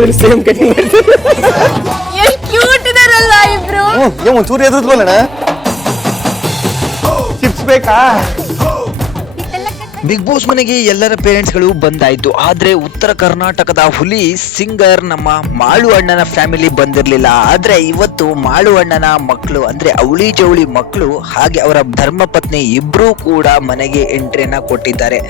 ನೋಡಿ same cutting ಎಷ್ಟು cute ಇದಾರಲ್ಲ ಇಬ್ರು. ಒಂಚೂರು ಎದುರ್ಕೊಳ್ಳೋಣ. ಚಿಪ್ಸ್ ಬೇಕಾ? ಬಿಗ್ ಬಾಸ್ ಮನೆಗೆ ಎಲ್ಲರ ಪೇರೆಂಟ್ಸ್ಗಳು ಬಂದಾಯ್ತು. ಆದ್ರೆ ಉತ್ತರ ಕರ್ನಾಟಕದ ಹುಲಿ ಸಿಂಗರ್ ನಮ್ಮ ಮಾಳು ಅಣ್ಣನ ಫ್ಯಾಮಿಲಿ ಬಂದಿರಲಿಲ್ಲ. ಆದ್ರೆ ಇವತ್ತು ಮಾಳು ಅಣ್ಣನ ಮಕ್ಕಳು ಅಂದ್ರೆ ಅವಳಿ ಜವಳಿ ಮಕ್ಕಳು ಹಾಗೆ ಅವರ ಧರ್ಮಪತ್ನಿ ಇಬ್ರು ಕೂಡ ಮನೆಗೆ ಎಂಟ್ರಿಯನ್ನ ಕೊಟ್ಟಿದ್ದಾರೆ.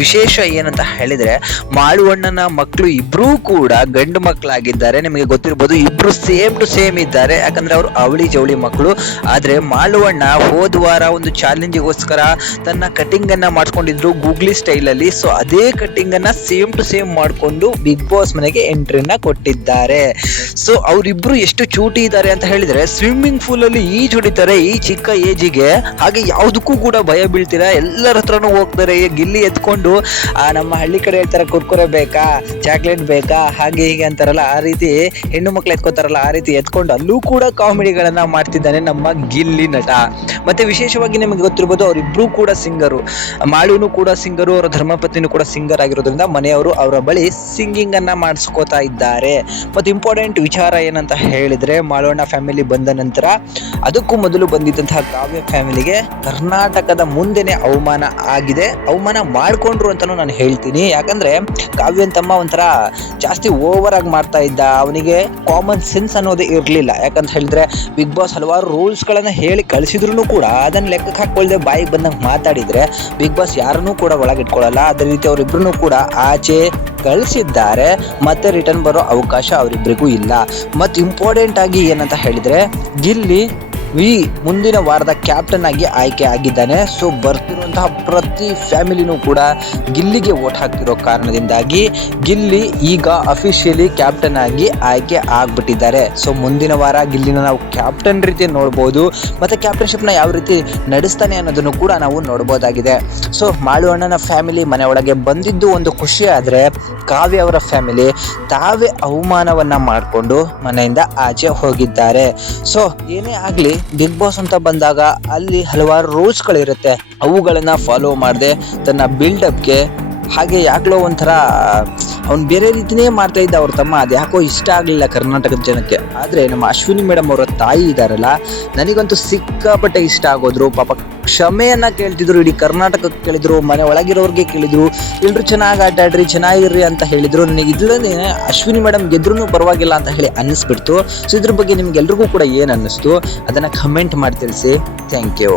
ವಿಶೇಷ ಏನಂತ ಹೇಳಿದ್ರೆ ಮಾಳು ಅಣ್ಣನ ಮಕ್ಕಳು ಇಬ್ರು ಕೂಡ ಗಂಡು ಮಕ್ಕಳಾಗಿದ್ದಾರೆ. ನಿಮಗೆ ಗೊತ್ತಿರ್ಬೋದು, ಇಬ್ರು ಸೇಮ್ ಟು ಸೇಮ್ ಇದ್ದಾರೆ. ಯಾಕಂದ್ರೆ ಅವರು ಅವಳಿ ಜವಳಿ ಮಕ್ಕಳು. ಆದ್ರೆ ಮಾಳು ಅಣ್ಣ ಹೋದ ವಾರ ಒಂದು ಚಾಲೆಂಜಿಗೋಸ್ಕರ ತನ್ನ ಕಟಿಂಗ್ ಅನ್ನ ಮಾಡ್ಕೊಂಡಿದ್ರು ಗೂಗ್ಲಿ ಸ್ಟೈಲ್ ಅಲ್ಲಿ. ಸೊ ಅದೇ ಕಟ್ಟಿಂಗ್ ಅನ್ನ ಸೇಮ್ ಟು ಸೇಮ್ ಮಾಡ್ಕೊಂಡು ಬಿಗ್ ಬಾಸ್ ಮನೆಗೆ ಎಂಟ್ರಿನ ಕೊಟ್ಟಿದ್ದಾರೆ. ಸೊ ಅವರಿಬ್ರು ಎಷ್ಟು ಚೂಟಿ ಇದ್ದಾರೆ ಅಂತ ಹೇಳಿದ್ರೆ ಸ್ವಿಮ್ಮಿಂಗ್ ಪೂಲ್ ಅಲ್ಲಿ ಈಜು ಹೊಡಿತಾರೆ ಈ ಚಿಕ್ಕ ಏಜಿಗೆ. ಹಾಗೆ ಯಾವ್ದಕ್ಕೂ ಕೂಡ ಭಯ ಬೀಳ್ತೀರಾ, ಎಲ್ಲರ ಹತ್ರನೂ ಹೋಗ್ತಾರೆ. ಗಿಲ್ಲಿ ಎತ್ಕೊಂಡು ನಮ್ಮ ಹಳ್ಳಿ ಕಡೆ ಹೇಳ್ತಾರೆ ಕುರ್ಕುರೆ ಬೇಕಾ, ಚಾಕ್ಲೇಟ್ ಬೇಕಾ, ಹಾಗೆ ಹೀಗೆ ಅಂತಾರಲ್ಲ, ಆ ರೀತಿ ಹೆಣ್ಣು ಮಕ್ಳು ಎತ್ಕೋತಾರಲ್ಲ ಆ ರೀತಿ ಎತ್ಕೊಂಡು ಅಲ್ಲೂ ಕೂಡ ಕಾಮಿಡಿಗಳನ್ನ ಮಾಡ್ತಿದ್ದಾನೆ ನಮ್ಮ ಗಿಲ್ಲಿ ನಟ. ಮತ್ತೆ ವಿಶೇಷವಾಗಿ ನಿಮಗೆ ಗೊತ್ತಿರ್ಬೋದು, ಅವರಿಬ್ರು ಕೂಡ ಸಿಂಗರು. ಮಾಳುನು ಕೂಡ ಸಿಂಗರು, ಅವರ ಧರ್ಮಪತ್ನಿನೂ ಕೂಡ ಸಿಂಗರ್ ಆಗಿರೋದ್ರಿಂದ ಮನೆಯವರು ಅವರ ಬಳಿ ಸಿಂಗಿಂಗ್ ಅನ್ನ ಮಾಡಿಸ್ಕೋತಾ ಇದ್ದಾರೆ. ಮತ್ತೆ ಇಂಪಾರ್ಟೆಂಟ್ ವಿಚಾರ ಏನಂತ ಹೇಳಿದ್ರೆ ಮಾಳವಣ್ಣ ಫ್ಯಾಮಿಲಿ ಬಂದ ನಂತರ ಅದಕ್ಕೂ ಮೊದಲು ಬಂದಿದ್ದಂತಹ ಕಾವ್ಯ ಫ್ಯಾಮಿಲಿಗೆ ಕರ್ನಾಟಕದ ಮುಂದೆನೆ ಅವಮಾನ ಆಗಿದೆ. ಅವಮಾನ ಮಾಡ್ಕೊಂಡ್ರು ಅಂತಾನು ನಾನು ಹೇಳ್ತೀನಿ. ಯಾಕಂದ್ರೆ ಕಾವ್ಯನ್ ತಮ್ಮ ಒಂಥರ ಜಾಸ್ತಿ ಓವರ್ ಆಗಿ ಮಾಡ್ತಾ ಇದ್ದ. ಅವನಿಗೆ ಕಾಮನ್ ಸೆನ್ಸ್ ಅನ್ನೋದೇ ಇರಲಿಲ್ಲ. ಯಾಕಂತ ಹೇಳಿದ್ರೆ ಬಿಗ್ ಬಾಸ್ ಹಲವಾರು ರೂಲ್ಸ್ ಗಳನ್ನ ಹೇಳಿ ಕಳಿಸಿದ್ರು ಕೂಡ ಅದನ್ನ ಲೆಕ್ಕಕ್ಕೆ ಹಾಕೊಳ್ದೆ ಬಾಯಿಗೆ ಬಂದಂಗೆ ಮಾತಾಡಿದ್ರೆ ಬಿಗ್ ಬಾಸ್ ಯಾರನ್ನೂ ಕೂಡ ಒಳಗಿಟ್ಕೊಳ್ಳಲ್ಲ. ಅದೇ ರೀತಿ ಅವರಿಬ್ರು ಕೂಡ ಆಚೆ ಕಳಿಸಿದ್ದಾರೆ. ಮತ್ತೆ ರಿಟರ್ನ್ ಬರೋ ಅವಕಾಶ ಅವರಿಬ್ಬರಿಗೂ ಇಲ್ಲ. ಮತ್ತು ಇಂಪಾರ್ಟೆಂಟ್ ಆಗಿ ಏನಂತ ಹೇಳಿದ್ರೆ ಗಿಲ್ಲಿ ಮುಂದಿನ ವಾರದ ಕ್ಯಾಪ್ಟನ್ ಆಗಿ ಆಯ್ಕೆ ಆಗಿದ್ದಾನೆ. ಸೊ ಬರ್ತಿರುವಂತಹ ಪ್ರತಿ ಫ್ಯಾಮಿಲಿನೂ ಕೂಡ ಗಿಲ್ಲಿಗೆ ವೋಟ್ ಹಾಕ್ತಿರೋ ಕಾರಣದಿಂದಾಗಿ ಗಿಲ್ಲಿ ಈಗ ಅಫಿಷಿಯಲಿ ಕ್ಯಾಪ್ಟನ್ ಆಗಿ ಆಯ್ಕೆ ಆಗ್ಬಿಟ್ಟಿದ್ದಾರೆ. ಸೊ ಮುಂದಿನ ವಾರ ಗಿಲ್ಲಿನ ನಾವು ಕ್ಯಾಪ್ಟನ್ ರೀತಿ ನೋಡ್ಬೋದು. ಮತ್ತೆ ಕ್ಯಾಪ್ಟನ್ಶಿಪ್ನ ಯಾವ ರೀತಿ ನಡೆಸ್ತಾನೆ ಅನ್ನೋದನ್ನು ಕೂಡ ನಾವು ನೋಡ್ಬೋದಾಗಿದೆ. ಸೊ ಮಾಳು ಅಣ್ಣನ ಫ್ಯಾಮಿಲಿ ಮನೆ ಒಳಗೆ ಬಂದಿದ್ದು ಒಂದು ಖುಷಿ. ಆದರೆ ಕಾವ್ಯ ಅವರ ಫ್ಯಾಮಿಲಿ ತಾವೇ ಅವಮಾನವನ್ನ ಮಾಡಿಕೊಂಡು ಮನೆಯಿಂದ ಆಚೆ ಹೋಗಿದ್ದಾರೆ. ಸೊ ಏನೇ ಆಗಲಿ ಬಿಗ್ ಬಾಸ್ ಅಂತ ಬಂದಾಗ ಅಲ್ಲಿ ಹಲವಾರು ರೂಲ್ಸ್ಗಳಿರುತ್ತೆ. ಅವುಗಳನ್ನ ಫಾಲೋ ಮಾಡದೆ ತನ್ನ ಬಿಲ್ಡಪ್ಗೆ ಹಾಗೆ ಯಾಕಲೋ ಒಂಥರ ಅವ್ನು ಬೇರೆ ರೀತಿನೇ ಮಾಡ್ತಾ ಇದ್ದ ಅವ್ರ ತಮ್ಮ. ಅದು ಯಾಕೋ ಇಷ್ಟ ಆಗಲಿಲ್ಲ ಕರ್ನಾಟಕದ ಜನಕ್ಕೆ. ಆದರೆ ನಮ್ಮ ಅಶ್ವಿನಿ ಮೇಡಮ್ ಅವರ ತಾಯಿ ಇದ್ದಾರಲ್ಲ, ನನಗಂತೂ ಸಿಕ್ಕಾಪಟ್ಟೆ ಇಷ್ಟ ಆಗೋದ್ರು. ಪಾಪ ಕ್ಷಮೆಯನ್ನ ಕೇಳ್ತಿದ್ರು, ಇಡೀ ಕರ್ನಾಟಕಕ್ಕೆ ಕೇಳಿದ್ರು, ಮನೆ ಒಳಗಿರೋರಿಗೆ ಕೇಳಿದ್ರು, ಎಲ್ರು ಚೆನ್ನಾಗಿ ಆಟ ಆಡ್ರಿ, ಚೆನ್ನಾಗಿರ್ರಿ ಅಂತ ಹೇಳಿದ್ರು. ನನಗೆ ಇದ್ರಲ್ಲೇ ಅಶ್ವಿನಿ ಮೇಡಮ್ ಗೆದ್ರೂ ಪರವಾಗಿಲ್ಲ ಅಂತ ಹೇಳಿ ಅನ್ನಿಸ್ಬಿಡ್ತು. ಸೊ ಇದ್ರ ಬಗ್ಗೆ ನಿಮ್ಗೆಲ್ರಿಗೂ ಕೂಡ ಏನು ಅನ್ನಿಸ್ತು ಅದನ್ನ ಕಮೆಂಟ್ ಮಾಡಿ ತಿಳಿಸಿ. Thank you.